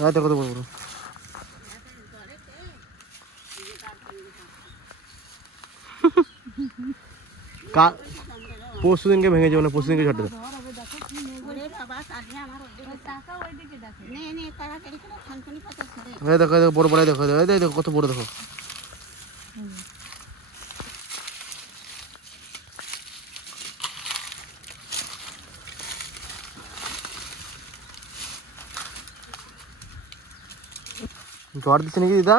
হ্যাঁ দেখো তো বড় কা পরশু দিনকে ভেঙেছে মানে পরশু দিনকে টাকা ওইদিকে দেখে নে নে দেখো, বড় বড় দেখো দেখো, কত বড় দেখো। ঝড় দিচ্ছে নাকি দিদা?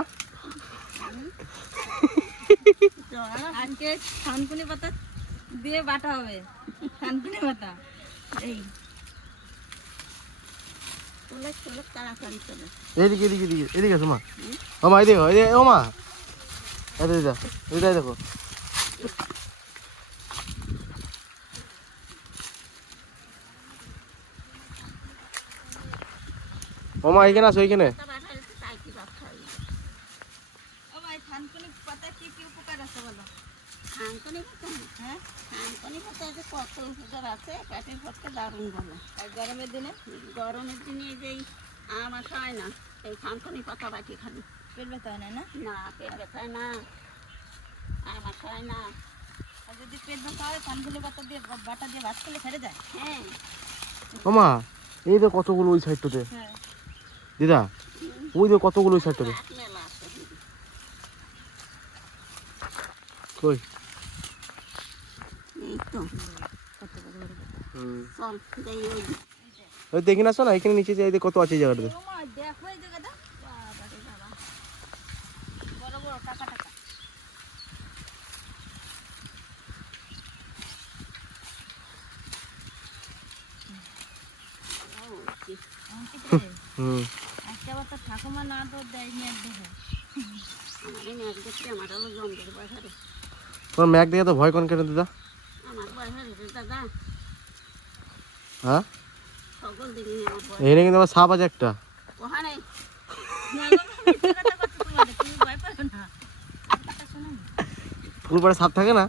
আজকে থানকুনি পাতা দিয়ে বাটা হবে। থানকুনি পাতা। এই। এদিকে এদিকে এদিকে এদিকে আসো মা। ও মা এদিকে এদিকে ও মা। এই দিদা দিদা দেখো। ও মা এখানে আসো এখানে তা বাটা একটু তাই কি বাপ খাই ও ভাই থানকুনি পাতা কি কি উপকার আছে বলো হ্যাঁ? খানখানি পাতা যে কত উপকার আছে পেটের পক্ষে দারুণ ভালো আর গরমের দিনে? গরমের দিনে এই আম আসা হয় না এই খানখানি পাতা বাটি খালি পেট ব্যথা হয় না না? না পেট না। আম আসা হয় না। আর যদি পেট ব্যথা হয় থানকুনি পাতা দিয়ে বাটা দিয়ে ভাত খেলে ছেড়ে যায়? হ্যাঁ। এই তো কতগুলো ওই সাইডটাতে হ্যাঁ। দিদা ওই তো কতগুলো ওই সাইডটাতে কই? ওই দেখি না আসো না এখানে নিচে যাই কত আছে জায়গাটা? হুম। আবার তোর ঠাকুমা না তো দেয়নি এক দেখে আমার হলো বয়সারে তোমার ম্যাক দেখে তো ভয় কন কেন দিদা? আমার হ্যাঁ? আমার এখানে কিন্তু আবার সাপ আছে একটা। ওখানে তুমি ভয় পাবে না কথা শোনো না। ফুল পাড়ে সাপ থাকে না?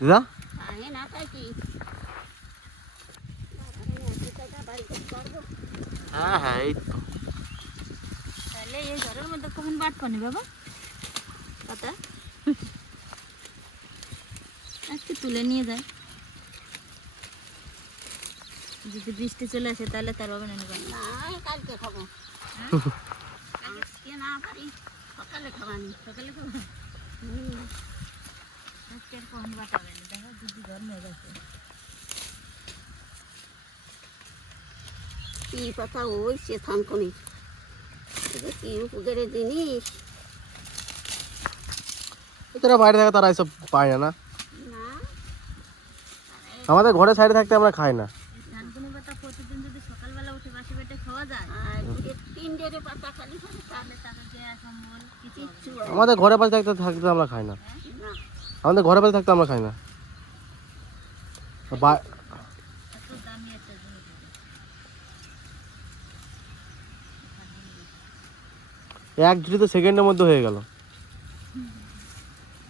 দিদা? হ্যাঁ হ্যাঁ এই তো। তাহলে এই ঘরের মধ্যে কখন বাট পানি বাবা? কথা আজকে তুলে নিয়ে যায়। যদি বৃষ্টি চলে আসে তাহলে তার হবে না কালকে খাব। না পারি সকালে খাবানি খাব? দেখো দিদি গেছে। কি কথা ওই সে থানকনি। কি উপকারের জিনিস। যারা বাইরে থাকে তারা এসব পায় না। আমাদের ঘরের সাইডে থাকতে আমরা খাই না। ধানকুনি পাতা প্রতিদিন যদি সকালবেলা উঠে বাসি পেটে খাওয়া যায় আর যে তিনটে পাতা খালি খালি তাহলে তাকে গ্যাস অম্বল কিছু আমাদের ঘরের পাশে থাকতে থাকতে আমরা খাই না। আমাদের ঘরের পাশে থাকতে আমরা খাই না। এক জুড়ি তো সেকেন্ডের মধ্যে হয়ে গেল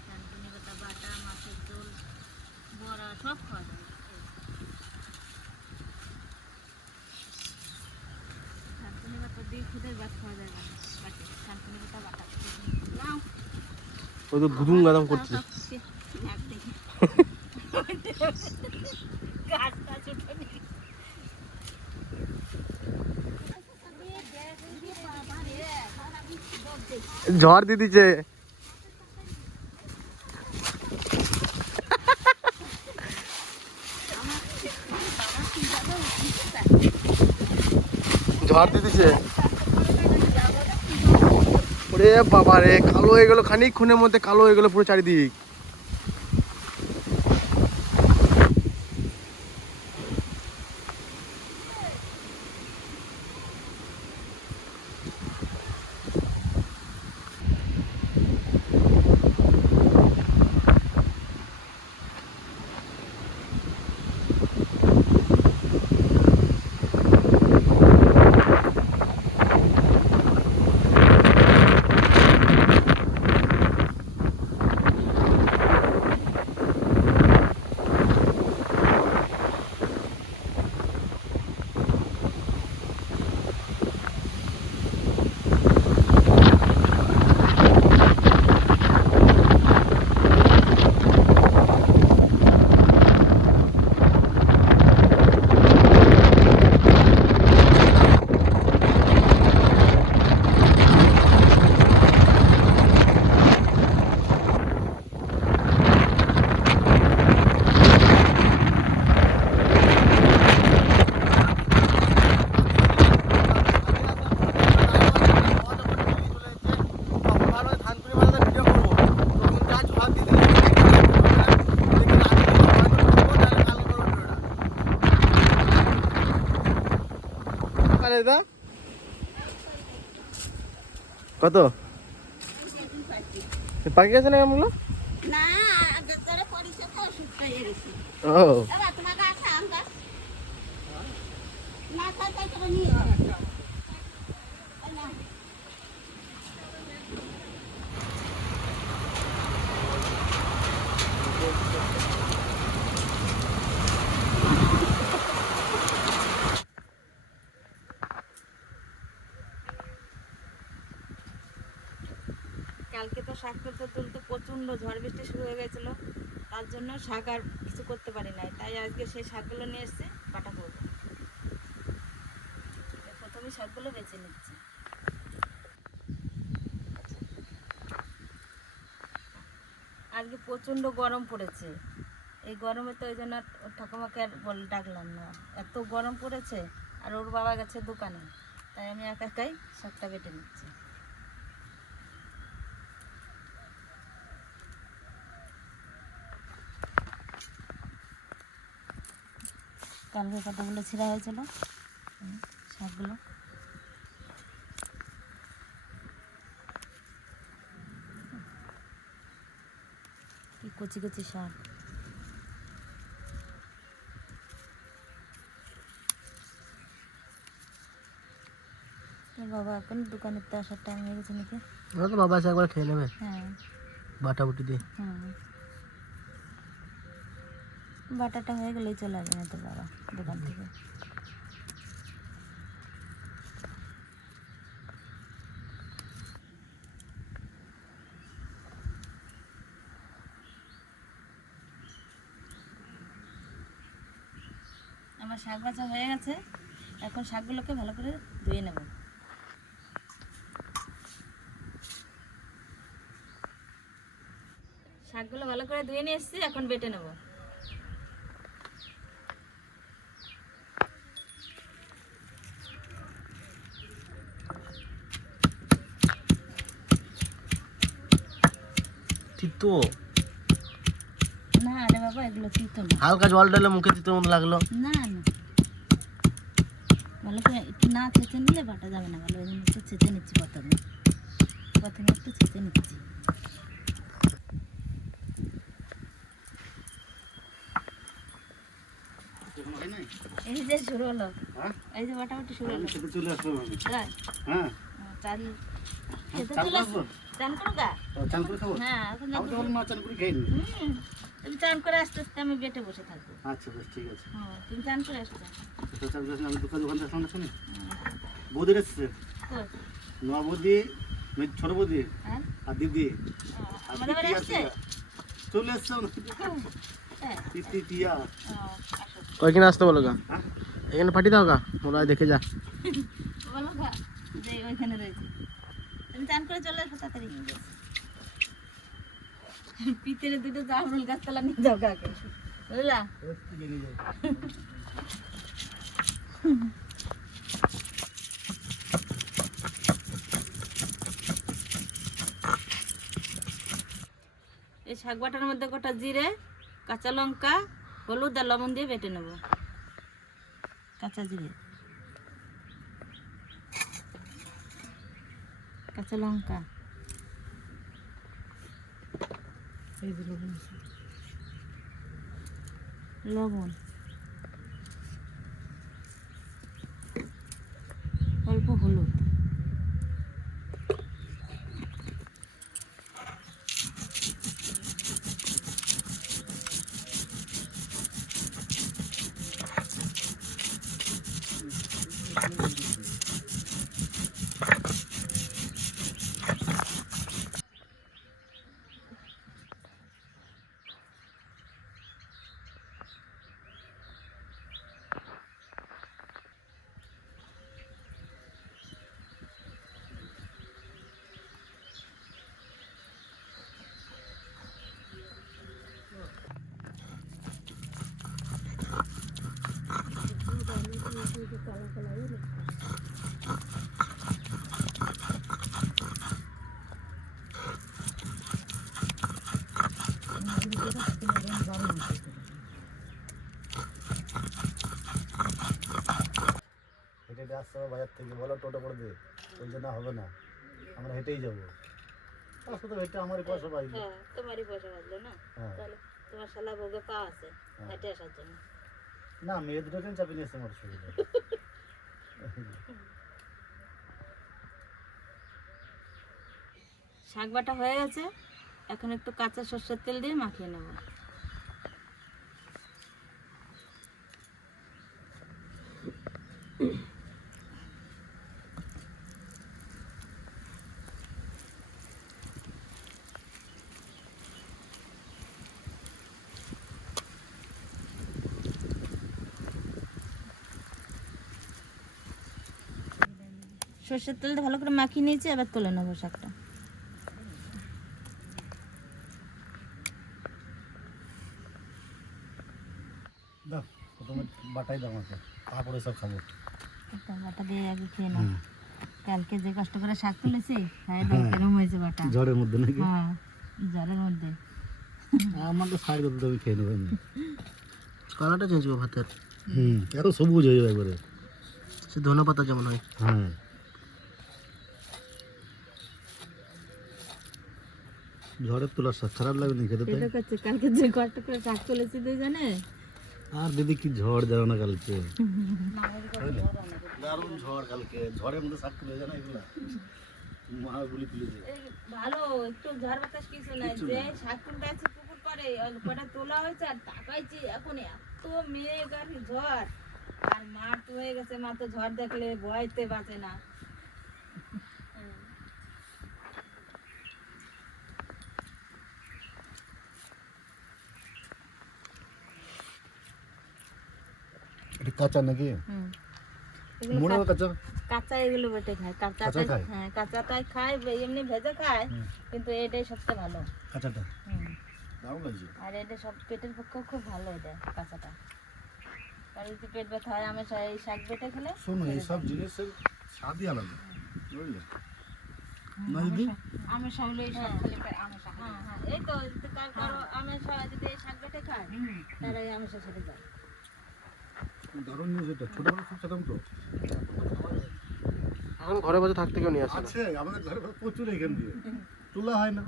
ধানকুনি পাতা বাটা মাছের ঝোল বড়া সব খাওয়া যাবে ধানকুনি পাতা দিয়ে খুদের ভাত খাওয়া যায় না বাটে ধানকুনি পাতা বাটা নাও ওই তো গুদুম গাদাম করছে। উঠে নি ঝড় দিয়ে দিচ্ছে। ঝড় দিয়ে দিচ্ছে। ওরে বাবা রে কালো হয়ে গেলো খানিক খুনের মধ্যে কালো হয়ে গেলো পুরো চারিদিক। কত? পাখি গেছে না গেছি ও এবার তোমাকে আসা আমরা না থাকতে করে নিয়ে কালকে তো শাক তুলতে তুলতে প্রচণ্ড ঝড় বৃষ্টি শুরু হয়ে গেছিল। তার জন্য শাক আর কিছু করতে পারি নাই। তাই আজকে সেই শাকগুলো নিয়ে এসছে বাটা করব। প্রথমে শাকগুলো বেছে নিচ্ছি। আজকে প্রচণ্ড গরম পড়েছে। এই গরমে তো ওই জন্য ঠাকুমাকে আর বল ডাকলাম না। এত গরম পড়েছে আর ওর বাবা গেছে দোকানে। তাই আমি একা একাই শাকটা বেটে নিচ্ছি। কালকে কতগুলো ছিঁড়া হয়েছিল। শাকগুলো। কি কচি কচি শাক। বাবা এখন দোকানে তো আসার টাইম হয়ে গেছে নাকি? বাবা একবার খেয়ে নেবে। হ্যাঁ। বাটা বুটি দিয়ে। হুম বাটাটা হয়ে গেলেই চলে আসবে না তোর বাবা দোকান থেকে। আমার শাক ভাজা হয়ে গেছে এখন শাকগুলোকে ভালো করে ধুয়ে নেব। শাকগুলো ভালো করে ধুয়ে নিয়ে এসেছি এখন বেটে নেব। তিতো না রে বাবা এগুলো তিতো না। হালকা জল ঢেলে মুখে তিতো মতো লাগল। না না। ভালো করে একটু না ছেঁচে নিলে বাটা যাবে না ভালো ওই জন্য একটু ছেঁচে নিচ্ছি প্রথমে। প্রথমে একটু ছেঁচে নিচ্ছি। এই যে শুরু হলো। এই যে বাটাবাটি শুরু হলো। চলে আসলো হ্যাঁ। হ্যাঁ চাল খেতে চলে আসো চান করো গা? চান করে খাব? হ্যাঁ আমি তো বললাম চান করে খেয়ে হুম, তুমি চান করে আস্তে আস্তে আমি বেটে বসে থাকব। আচ্ছা বেশ ঠিক আছে। হ্যাঁ তুমি চান করে আসছো তো চান করে আমি দোকান শুনি? বৌদির এসছে? কই? নোয়া বৌদি ছোট বৌদি হ্যাঁ। আর দিদি। আর আছে। চলে এসছে হ্যাঁ। টিয়া। ও, আসতে বলো গা? হ্যাঁ? এখানে পাঠিয়ে দাও গা মোরা দেখে যা বলো গা যে ওইখানে রয়েছে তুমি চান করে তাড়াতাড়ি দুটো জামরুল গাছতলা নিয়ে যাও কাকে। বুঝলা? এই শাক বাটার মধ্যে কটা জিরে, কাঁচা লঙ্কা, হলুদ আর লবণ দিয়ে বেটে নেব। কাঁচা জিরে। কাঁচা লঙ্কা। এই যে লবণ আছে। লবণ অল্প হলুদ হবে বাজার থেকে বলো টোটো করে দে। বলছে না হবে না। আমরা হেঁটেই যাব। তার সাথে হেঁটে আমারই পয়সা পাইবে হ্যাঁ তোমারই পয়সা বাঁচলো না? হ্যাঁ। তাহলে তোমার শালা বউকে পা আছে হ্যাঁ। হেঁটে আসার জন্য। না মেয়ে দুটোকে চাপিয়ে নিয়ে আমার সুবিধা শাক বাটা হয়ে গেছে। এখন একটু কাঁচা সর্ষের তেল দিয়ে মাখিয়ে নেব। সর্ষের তেল ভালো করে মাখিয়ে নিয়েছি এবার তুলে নেব শাকটা। দাও প্রথমে বাটাই দাও আমাকে তারপরে সব খাব। বাটা দিয়ে আগে খেয়ে নাও। কালকে যে কষ্ট করে শাক তুলেছি খাই দাও কেরম হয়েছে বাটা। ঝড়ের মধ্যে নাকি? হ্যাঁ জ্বরের মধ্যে। আমাকে সাইড করতে আমি খেয়ে নেব এমনি। কালারটা চেঞ্জ করব ভাতের। হুম এত সবুজ হয়ে যাবে একবারে। সে ধনে পাতা যেমন হয়। হ্যাঁ। ঝড়ের তোলার স্বাদ খারাপ লাগবে না খেতে এটা করছে কালকে যে কষ্ট করে শাক তুলেছি তুই জানে? আর দিদি কি ঝড় জানো না কালকে? দারুণ ঝড় কালকে। ঝড়ের মধ্যে শাক তুলে জানা এগুলা? ভালো একটু ঝড় বাতাস কিছু নাই। যে শাক তুলতে আছে পুকুর কটা তোলা হয়েছে আর তাকাইছি এখন এত মেঘ আর ঝড়। আর মার তো হয়ে গেছে মা তো ঝড় দেখলে ভয়তে বাঁচে না এটা কাঁচা নাকি? মনে হয় কাঁচা কাঁচা? এগুলো বেটে খায় কাঁচাটাই হ্যাঁ কাঁচাটাই খায় এমনি ভেজে খায় কিন্তু এটাই সবচেয়ে ভালো। কাঁচাটা? দারুণ লাগছে। আর এটা সব পেটের পক্ষেও খুব ভালো এটা কাঁচাটা। যদি পেট ব্যথা হয় আমি এই শাক বেটে খেলে শোনো এইসব জিনিসের স্বাদই আলাদা। বুঝলে? না দিদি? আমি এই শাক খেলে আমেশা হ্যাঁ হ্যাঁ এই তো কার আমেশা যদি এই শাক বেটে খায় তারা এই আমেশা ছেড়ে যায়। দারুণ জিনিস এটা। ছোটবেলা খুব খেতাম তো। এখন ঘরে বসে থাকতে কেউ নিয়ে আসে আছে আমাদের ঘরে প্রচুর এখান দিয়ে। তোলা হয় না।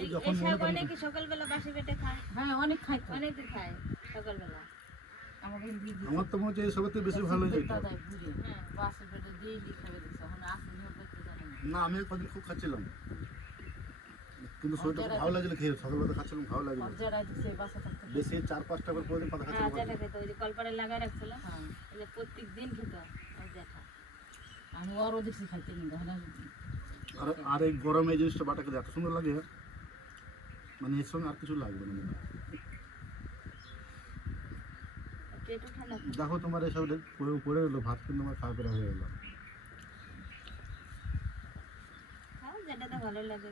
এই যখন এই মনে অনেকে সকালবেলা বাসি বেটে খায়। হ্যাঁ অনেক খায় অনেকে খায় সকালবেলা। আমাকে আমার তো মনে হচ্ছে থেকে বেশি ভালো যেত হ্যাঁ না আমি কদিন খুব খাচ্ছিলাম। কিন্তু শরীরটা ভালো লাগছিল খেয়ে সকালবেলা খাচ্ছিলাম ভালো লাগল দিচ্ছে বাসা থাকতে। বেশি চার পাঁচটা করে প্রতিদিন পাতা হ্যাঁ খাচ্ছিলাম যেটা খেতো ওই যে কলপাড়ে লাগাই রাখছিল। ওই যে প্রত্যেক দিন খেত দেখা আমি খাইতে কিন্তু আর আর এই গরমে এই জিনিসটা বাটা খেতে এত সুন্দর লাগে মানে এর সঙ্গে আর কিছু লাগবে না। মনে হয়। দেখো তোমার এসব পড়ে পড়ে গেলো ভাত কিন্তু আমার খাওয়া পেরা হয়ে গেলো। ভালো লাগে